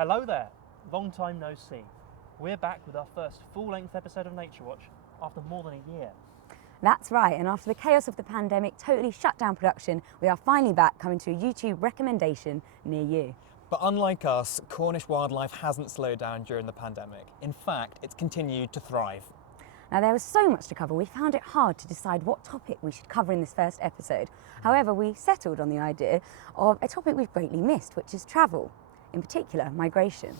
Hello there, long time no see. We're back with our first full-length episode of NatureWatch after more than a year. That's right, and after the chaos of the pandemic totally shut down production, we are finally back, coming to a YouTube recommendation near you. But unlike us, Cornish wildlife hasn't slowed down during the pandemic. In fact, it's continued to thrive. Now, there was so much to cover, we found it hard to decide what topic we should cover in this first episode. However, we settled on the idea of a topic we've greatly missed, which is travel, in particular, migration.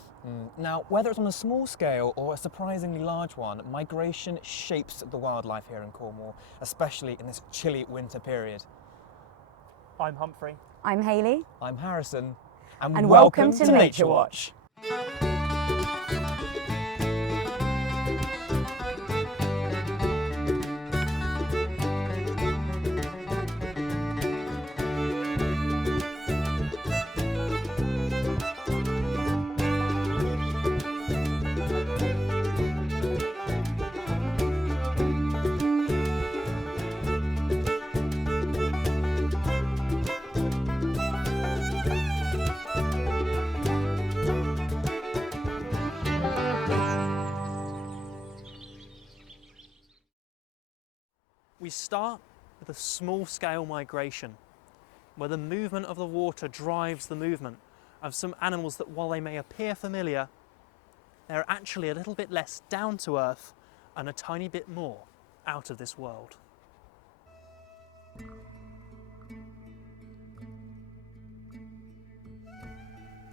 Now, whether it's on a small scale or a surprisingly large one, migration shapes the wildlife here in Cornwall, especially in this chilly winter period. I'm Humphrey. I'm Hayley. I'm Harrison. And welcome to NatureWatch. We start with a small-scale migration, where the movement of the water drives the movement of some animals that, while they may appear familiar, they're actually a little bit less down to earth and a tiny bit more out of this world.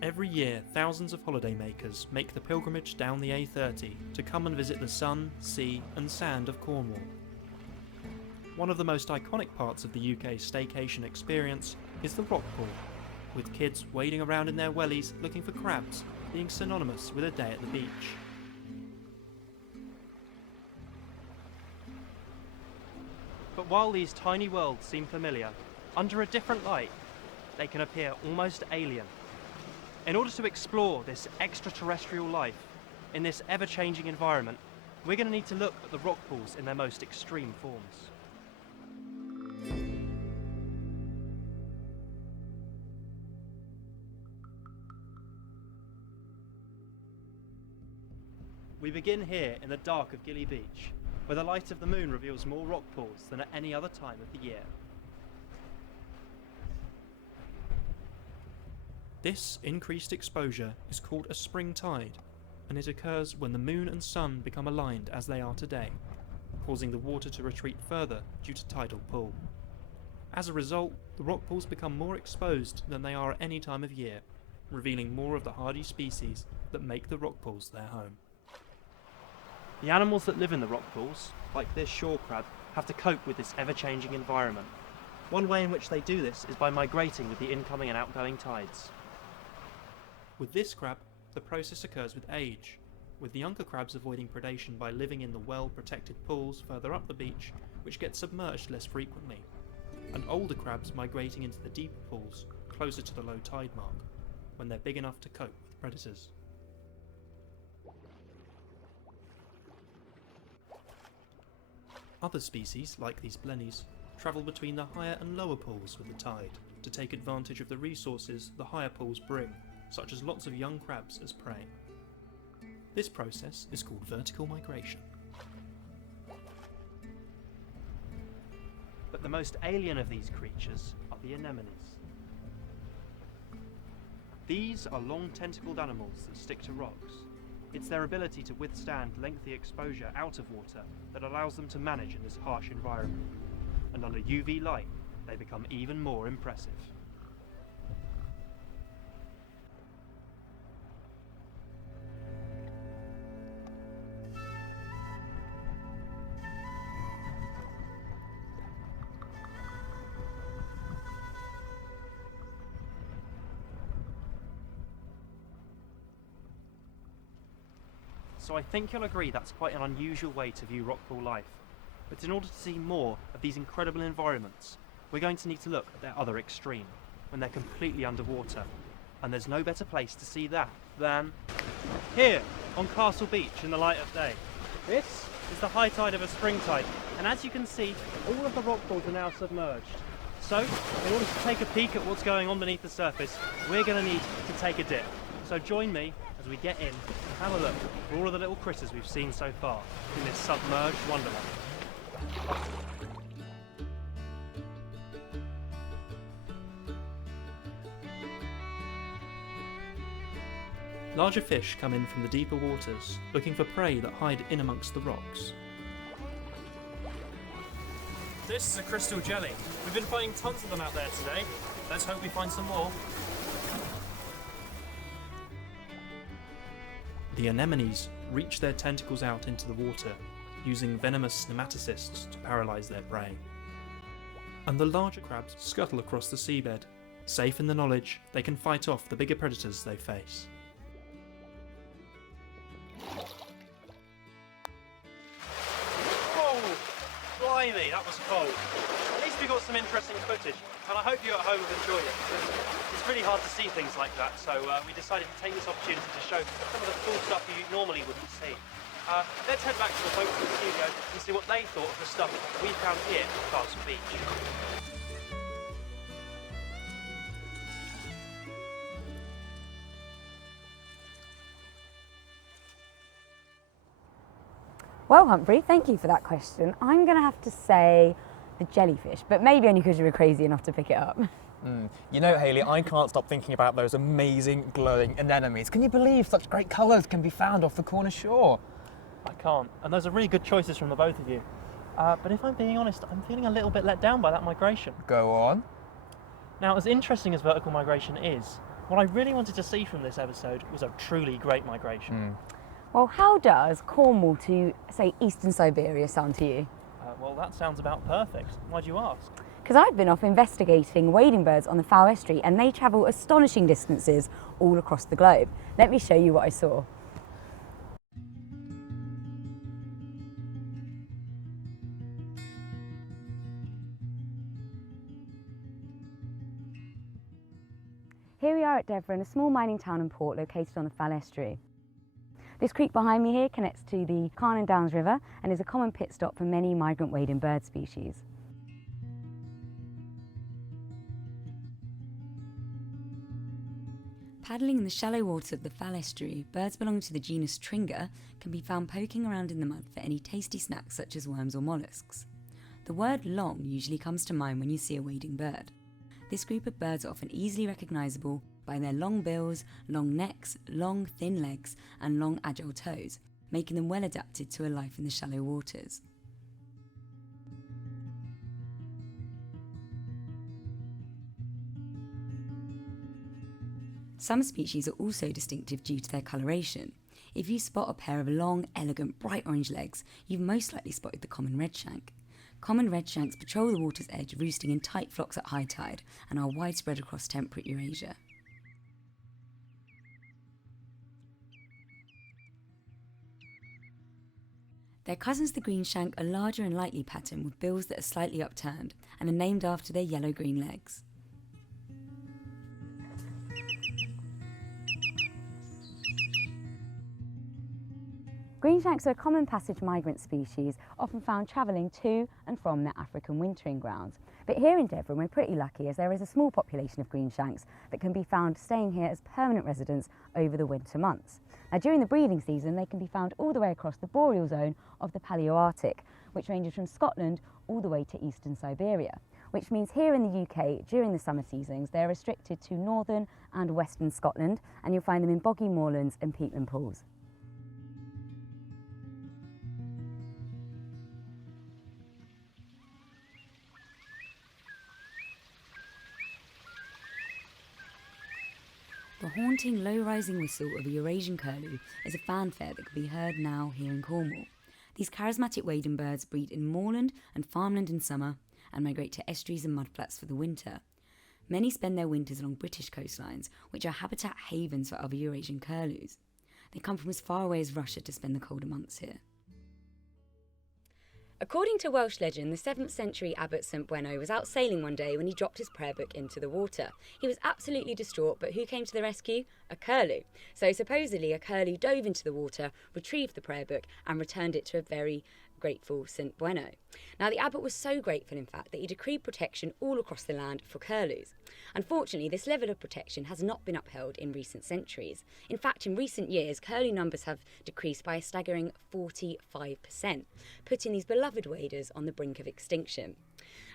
Every year, thousands of holidaymakers make the pilgrimage down the A30 to come and visit the sun, sea and sand of Cornwall. One of the most iconic parts of the UK staycation experience is the rock pool, with kids wading around in their wellies looking for crabs being synonymous with a day at the beach. But while these tiny worlds seem familiar, under a different light, they can appear almost alien. In order to explore this extraterrestrial life in this ever-changing environment, we're going to need to look at the rock pools in their most extreme forms. We begin here in the dark of Gilly Beach, where the light of the moon reveals more rock pools than at any other time of the year. This increased exposure is called a spring tide, and it occurs when the moon and sun become aligned as they are today, causing the water to retreat further due to tidal pull. As a result, the rock pools become more exposed than they are at any time of year, revealing more of the hardy species that make the rock pools their home. The animals that live in the rock pools, like this shore crab, have to cope with this ever-changing environment. One way in which they do this is by migrating with the incoming and outgoing tides. With this crab, the process occurs with age, with the younger crabs avoiding predation by living in the well-protected pools further up the beach, which get submerged less frequently, and older crabs migrating into the deeper pools, closer to the low tide mark, when they're big enough to cope with predators. Other species, like these blennies, travel between the higher and lower pools with the tide to take advantage of the resources the higher pools bring, such as lots of young crabs as prey. This process is called vertical migration. But the most alien of these creatures are the anemones. These are long tentacled animals that stick to rocks. It's their ability to withstand lengthy exposure out of water that allows them to manage in this harsh environment. And under UV light, they become even more impressive. So I think you'll agree that's quite an unusual way to view rock pool life. But in order to see more of these incredible environments, we're going to need to look at their other extreme, when they're completely underwater. And there's no better place to see that than here, on Castle Beach in the light of day. This is the high tide of a spring tide, and as you can see, all of the rock pools are now submerged. So, in order to take a peek at what's going on beneath the surface, we're going to need to take a dip. So join me as we get in and have a look at all of the little critters we've seen so far in this submerged wonderland. Larger fish come in from the deeper waters, looking for prey that hide in amongst the rocks. This is a crystal jelly. We've been finding tons of them out there today. Let's hope we find some more. The anemones reach their tentacles out into the water, using venomous nematocysts to paralyse their prey. And the larger crabs scuttle across the seabed, safe in the knowledge they can fight off the bigger predators they face. Blimey, that was cold. At least we got some interesting footage, and I hope you at home have enjoyed it. It's really hard to see things like that, so we decided to take this opportunity to show some of the cool stuff you normally wouldn't see. Let's head back to the folks in the studio and see what they thought of the stuff we found here at Castle Beach. Well, Humphrey, thank you for that question. I'm going to have to say the jellyfish, but maybe only because you were crazy enough to pick it up. You know, Hayley, I can't stop thinking about those amazing glowing anemones. Can you believe such great colours can be found off the Cornish shore? I can't, and those are really good choices from the both of you. But if I'm being honest, I'm feeling a little bit let down by that migration. Go on. Now, as interesting as vertical migration is, what I really wanted to see from this episode was a truly great migration. Well, how does Cornwall to, say, eastern Siberia sound to you? Well, that sounds about perfect. Why do you ask? Because I've been off investigating wading birds on the Foul Estuary, and they travel astonishing distances all across the globe. Let me show you what I saw. Here we are at Devon, a small mining town and port located on the Foul Estuary. This creek behind me here connects to the Carn and Downs River and is a common pit stop for many migrant wading bird species. Paddling in the shallow waters of the Foul Estuary, birds belonging to the genus Tringa can be found poking around in the mud for any tasty snacks such as worms or molluscs. The word long usually comes to mind when you see a wading bird. This group of birds are often easily recognisable by their long bills, long necks, long thin legs and long agile toes, making them well adapted to a life in the shallow waters. Some species are also distinctive due to their coloration. If you spot a pair of long, elegant, bright orange legs, you've most likely spotted the common redshank. Common redshanks patrol the water's edge, roosting in tight flocks at high tide, and are widespread across temperate Eurasia. Their cousins the greenshank are larger and lightly patterned with bills that are slightly upturned and are named after their yellow-green legs. Greenshanks are a common passage migrant species, often found travelling to and from their African wintering grounds. But here in Devon we're pretty lucky as there is a small population of greenshanks that can be found staying here as permanent residents over the winter months. Now, during the breeding season they can be found all the way across the boreal zone of the Paleoarctic, which ranges from Scotland all the way to eastern Siberia, which means here in the UK during the summer seasons they're restricted to northern and western Scotland, and you'll find them in boggy moorlands and peatland pools. The haunting, low-rising whistle of a Eurasian curlew is a fanfare that can be heard now here in Cornwall. These charismatic wading birds breed in moorland and farmland in summer and migrate to estuaries and mudflats for the winter. Many spend their winters along British coastlines, which are habitat havens for other Eurasian curlews. They come from as far away as Russia to spend the colder months here. According to Welsh legend, the 7th century abbot St Beuno was out sailing one day when he dropped his prayer book into the water. He was absolutely distraught, but who came to the rescue? A curlew. So supposedly a curlew dove into the water, retrieved the prayer book and returned it to a very grateful St Bueno. Now, the abbot was so grateful, in fact, that he decreed protection all across the land for curlews. Unfortunately, this level of protection has not been upheld in recent centuries. In fact, in recent years, curlew numbers have decreased by a staggering 45%, putting these beloved waders on the brink of extinction.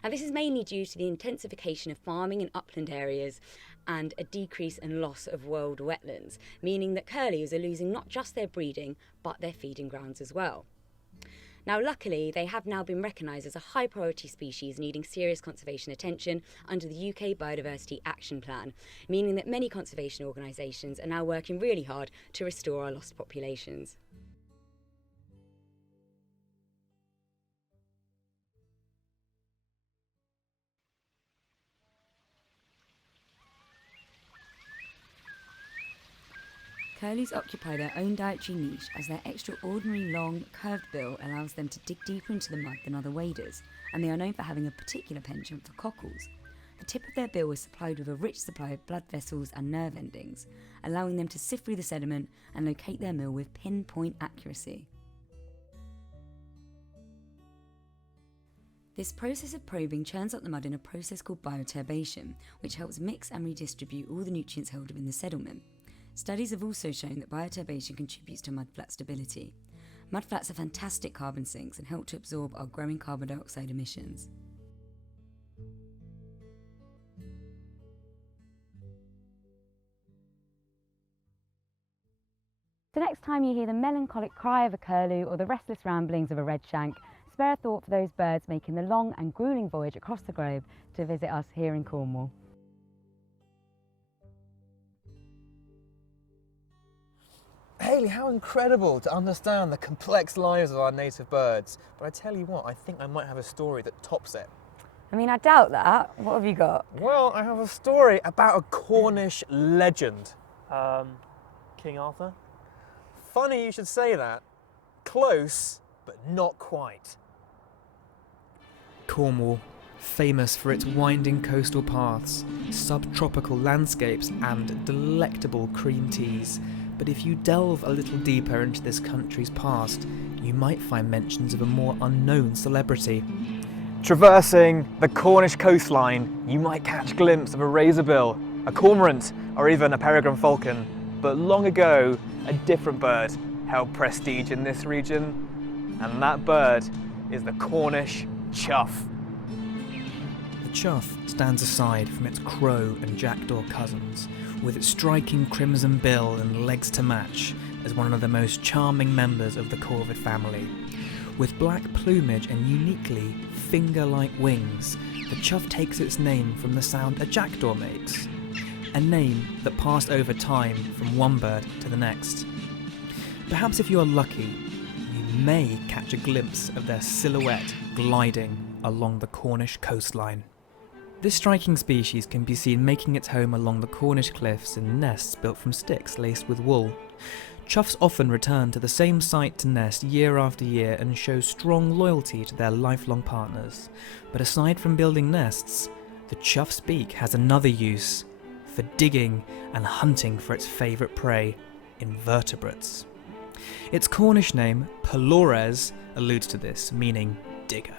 Now, this is mainly due to the intensification of farming in upland areas and a decrease and loss of world wetlands, meaning that curlews are losing not just their breeding, but their feeding grounds as well. Now, luckily, they have now been recognised as a high priority species needing serious conservation attention under the UK Biodiversity Action Plan, meaning that many conservation organisations are now working really hard to restore our lost populations. Curlews occupy their own dietary niche as their extraordinary long, curved bill allows them to dig deeper into the mud than other waders, and they are known for having a particular penchant for cockles. The tip of their bill is supplied with a rich supply of blood vessels and nerve endings, allowing them to sift through the sediment and locate their meal with pinpoint accuracy. This process of probing churns up the mud in a process called bioturbation, which helps mix and redistribute all the nutrients held within the settlement. Studies have also shown that bioturbation contributes to mudflat stability. Mudflats are fantastic carbon sinks and help to absorb our growing carbon dioxide emissions. So next time you hear the melancholic cry of a curlew or the restless ramblings of a redshank, spare a thought for those birds making the long and gruelling voyage across the globe to visit us here in Cornwall. Hayley, how incredible to understand the complex lives of our native birds. But I tell you what, I think I might have a story that tops it. I mean, I doubt that. What have you got? Well, I have a story about a Cornish legend. King Arthur? Funny you should say that. Close, but not quite. Cornwall, famous for its winding coastal paths, subtropical landscapes and delectable cream teas. But if you delve a little deeper into this country's past, you might find mentions of a more unknown celebrity. Traversing the Cornish coastline, you might catch a glimpse of a razorbill, a cormorant, or even a peregrine falcon. But long ago, a different bird held prestige in this region, and that bird is the Cornish chuff. The chuff stands aside from its crow and jackdaw cousins, with its striking crimson bill and legs to match, as one of the most charming members of the corvid family. With black plumage and uniquely finger-like wings, the chuff takes its name from the sound a jackdaw makes, a name that passed over time from one bird to the next. Perhaps if you are lucky, you may catch a glimpse of their silhouette gliding along the Cornish coastline. This striking species can be seen making its home along the Cornish cliffs in nests built from sticks laced with wool. Chuffs often return to the same site to nest year after year and show strong loyalty to their lifelong partners. But aside from building nests, the chuff's beak has another use, for digging and hunting for its favourite prey, invertebrates. Its Cornish name, Pelores, alludes to this, meaning digger.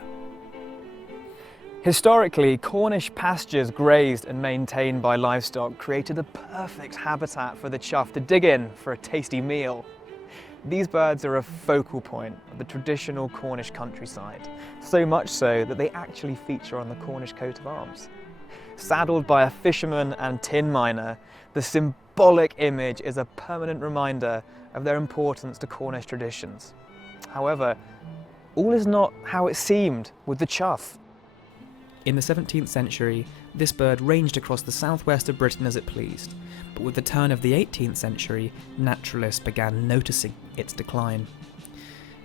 Historically, Cornish pastures grazed and maintained by livestock created a perfect habitat for the chuff to dig in for a tasty meal. These birds are a focal point of the traditional Cornish countryside, so much so that they actually feature on the Cornish coat of arms. Saddled by a fisherman and tin miner, the symbolic image is a permanent reminder of their importance to Cornish traditions. However, all is not how it seemed with the chuff. In the 17th century, this bird ranged across the southwest of Britain as it pleased, but with the turn of the 18th century, naturalists began noticing its decline.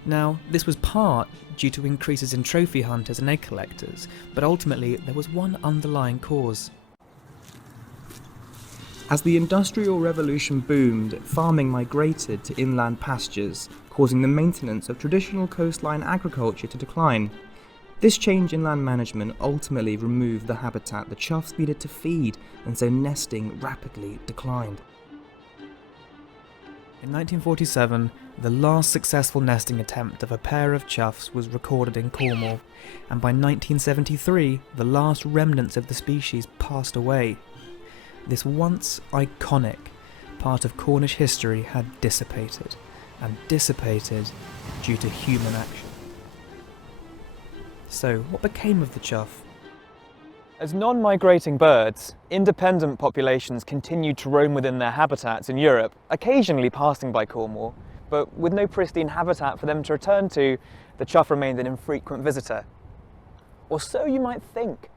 Now, this was part due to increases in trophy hunters and egg collectors, but ultimately there was one underlying cause. As the Industrial Revolution boomed, farming migrated to inland pastures, causing the maintenance of traditional coastline agriculture to decline. This change in land management ultimately removed the habitat the chuffs needed to feed, and so nesting rapidly declined. In 1947, the last successful nesting attempt of a pair of chuffs was recorded in Cornwall, and by 1973, the last remnants of the species passed away. This once iconic part of Cornish history had dissipated, and dissipated due to human action. So, what became of the chuff? As non-migrating birds, independent populations continued to roam within their habitats in Europe, occasionally passing by Cornwall, but with no pristine habitat for them to return to, the chuff remained an infrequent visitor. Or so you might think.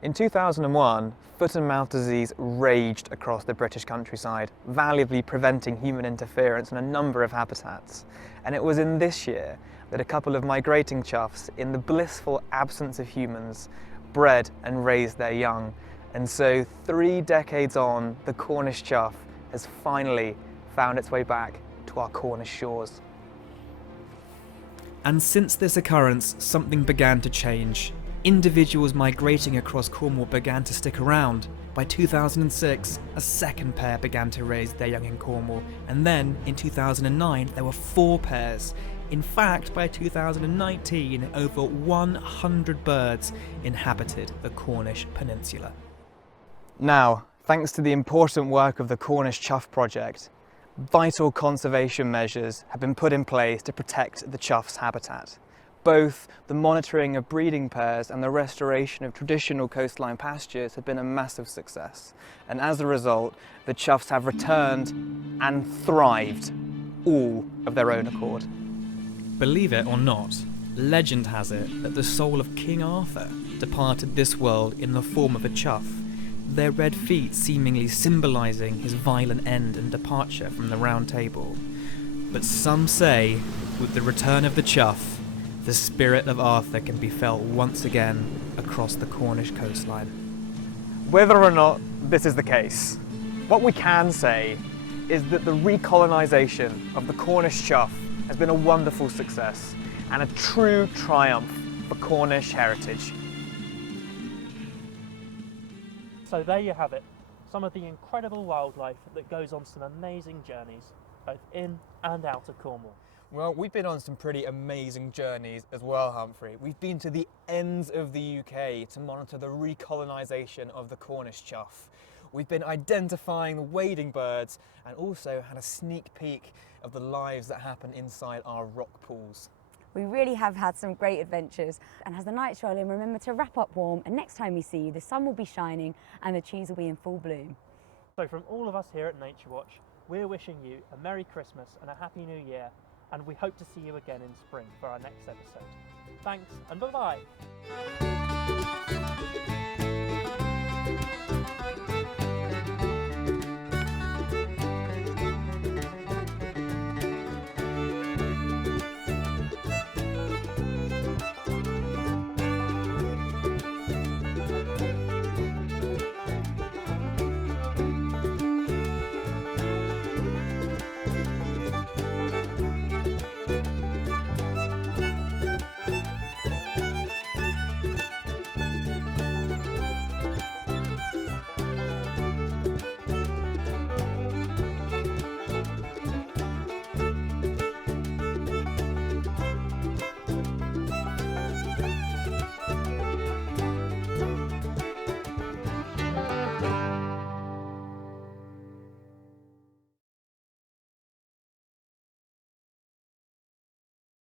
In 2001, foot and mouth disease raged across the British countryside, valuably preventing human interference in a number of habitats. And it was in this year that a couple of migrating chuffs, in the blissful absence of humans, bred and raised their young. And so 3 decades on, the Cornish chuff has finally found its way back to our Cornish shores. And since this occurrence, something began to change. Individuals migrating across Cornwall began to stick around. By 2006, a second pair began to raise their young in Cornwall, and then in 2009 there were 4 pairs. In fact, by 2019, over 100 birds inhabited the Cornish Peninsula. Now, thanks to the important work of the Cornish Chuff Project, vital conservation measures have been put in place to protect the chuff's habitat. Both the monitoring of breeding pairs and the restoration of traditional coastline pastures have been a massive success. And as a result, the chuffs have returned and thrived, all of their own accord. Believe it or not, legend has it that the soul of King Arthur departed this world in the form of a chuff, their red feet seemingly symbolising his violent end and departure from the Round Table. But some say, with the return of the chuff, the spirit of Arthur can be felt once again across the Cornish coastline. Whether or not this is the case, what we can say is that the recolonisation of the Cornish chuff has been a wonderful success and a true triumph for Cornish heritage. So there you have it, some of the incredible wildlife that goes on some amazing journeys, both in and out of Cornwall. Well, we've been on some pretty amazing journeys as well, Humphrey. We've been to the ends of the UK to monitor the recolonisation of the Cornish chuff. We've been identifying the wading birds and also had a sneak peek of the lives that happen inside our rock pools. We really have had some great adventures, and as the nights roll in, remember to wrap up warm, and next time we see you, the sun will be shining and the trees will be in full bloom. So from all of us here at NatureWatch, we're wishing you a Merry Christmas and a Happy New Year, and we hope to see you again in spring for our next episode. Thanks and bye-bye!